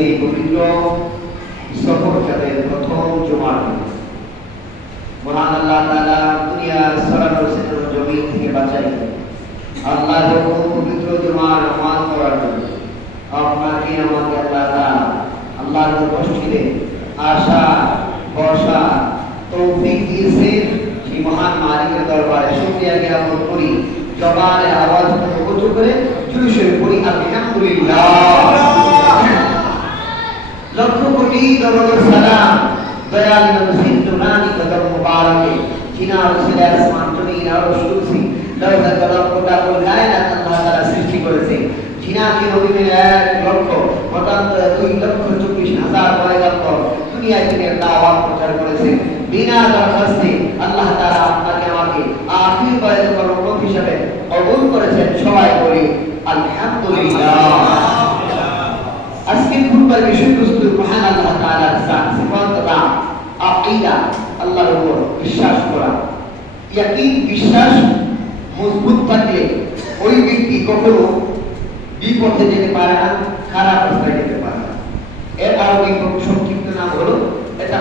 আজকে পবিত্র সফরকালের প্রথম জুমার দিন মহান আল্লাহ তাআলা দুনিয়ার সরানোর সেতুর জমিন থেকে বাঁচাই আল্লাহর পবিত্র জুমার নামাজ পড়ার জন্য আপনাকে আমাকে আল্লাহ তাআলা আল্লাহর উপস্থিতিতে আশা ভরসা তৌফিক দিয়েছেন। সেই মহান মালিকের দরবারে শুকরিয়া জ্ঞাপন করি। জবানে আওয়াজ উঁচু করে জুলুসে পড়ি আলহামদুলিল্লাহ। লক্ষ কোটি দরুদ সালাম দয়াল নবী নুরানি কদম মুবারকে জিনার রসুল আসমান জমিন আর কুরসি লৌহ কলম কোটা কোল কায়নাত আল্লাহ তাআলা সৃষ্টি করেছে। জিনাকে নবীর 1 লক্ষ মতান্তরে 2,24,000 পয়গম্বর দুনিয়া থেকে দাওয়াত প্রচার করেছে বিনা দরখাস্তে। আল্লাহ তাআলা আপনাকে আমাকে আখির পয়গম্বর উম্মত হিসেবে কবুল করেছেন। সবাই বলি আলহামদুলিল্লাহ। আজকে খুতবার বিষয়বস্তু মহান আল্লাহ তাআলার সিফাত বা আকীদা, আল্লাহর উপর বিশ্বাস করা। ইয়াকিন বিশ্বাস মজবুত থাকলে ওই ব্যক্তি কখনো বিপথে যেতে পারে না, খারাপ রাস্তায় যেতে পারে না। এর আরবি সংক্ষিপ্ত নাম হলো এটা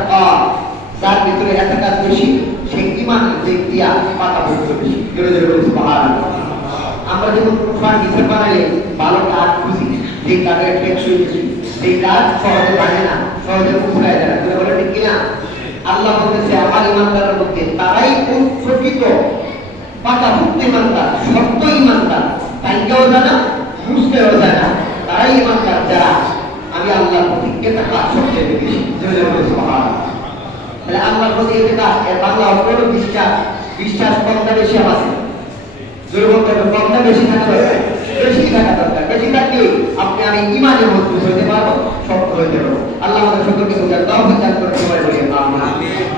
যার ভিতরে একটা কাজ বেশি সে ঈমানের দিক দিয়া পাতা পড়তে বেশি। জোরে জোরে বলি সুবহানাল্লাহ। আমরা যখন ফার্নিচার বানাই ভালো কাঠ খুঁজি, যে কাঠের টেকসই বেশি, সেই কাঠ সহজে ভাঙে না, সহজে উপড়ায় যায় না। তুমি বলে ঠিক কিনা? আল্লাহ বলতেছে আমার ইমানদারের মধ্যে তারাই প্রকৃত পাকাপোক্ত ইমানদার, সত্য ইমানদার, ভাঙ্গেও যায় না, মুছতেও যায় না। তারাই ইমানদার যারা আমি আল্লাহর প্রতি এটা কাজ সবচেয়ে বেশি। জোরে বলি সুবহানাল্লাহ। তাহলে আল্লাহর প্রতি এটা এর বাংলা অর্থ হলো বিশ্বাস। বিশ্বাস কমটা বেশি আছে, জোরে বলতে হবে কমটা বেশি থাকতে হবে, বেশি থাকা দরকার। বেশি থাকলে আপনি আমি ইমানে মজবুত হইতে পারবো, শক্ত হইতে পারবো। আল্লাহ আমাদের সকলকে বুঝার তৌফিক দান করে সবাই বলি আমিন।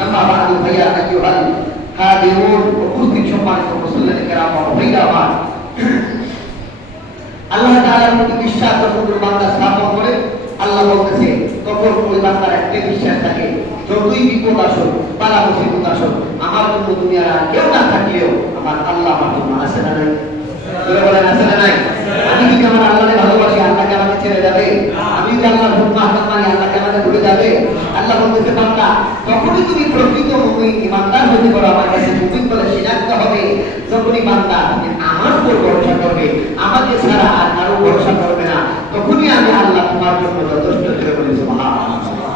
আম্মা বাদু ভাইয়া আইয়ুহাল হাদিরুন, উপস্থিত সম্মানিত মুসল্লিয়ানে কেরাম ও ভাইরা, আল্লাহ তাআলার প্রতি বিশ্বাস যখন বান্দা স্থাপন করে আল্লাহ বলতেছে তখন ওই বান্দার একটা বিশ্বাস থাকে যতই বিপদ আসুক বালা মুসিবত আসুক আমার জন্য দুনিয়ার আর কেউ না থাকলেও আমার আল্লাহ আমার জন্য আছে না নাই? বলেন আছে না নাই? আমি যদি আমার আল্লাহকে ভালোবাসি আল্লাহকে আমাকে ছেড়ে যাবে? আমি যদি আল্লাহর হুকুম আহকাম মানি আল্লাহকে আমাকে ভুলে যাবে? আল্লাহ বলতেছে বান্দা তখনই তুমি প্রকৃত মুমিন ইমানদার হতে পারো, আমার কাছে মুমিন বলে শনাক্ত হবে যখনই বান্দা আমার উপর ভরসা করবে, আমাকে ছাড়া আর কারো ভরসা করবে না, তখনই আমি আল্লাহ তোমার জন্য যথেষ্ট।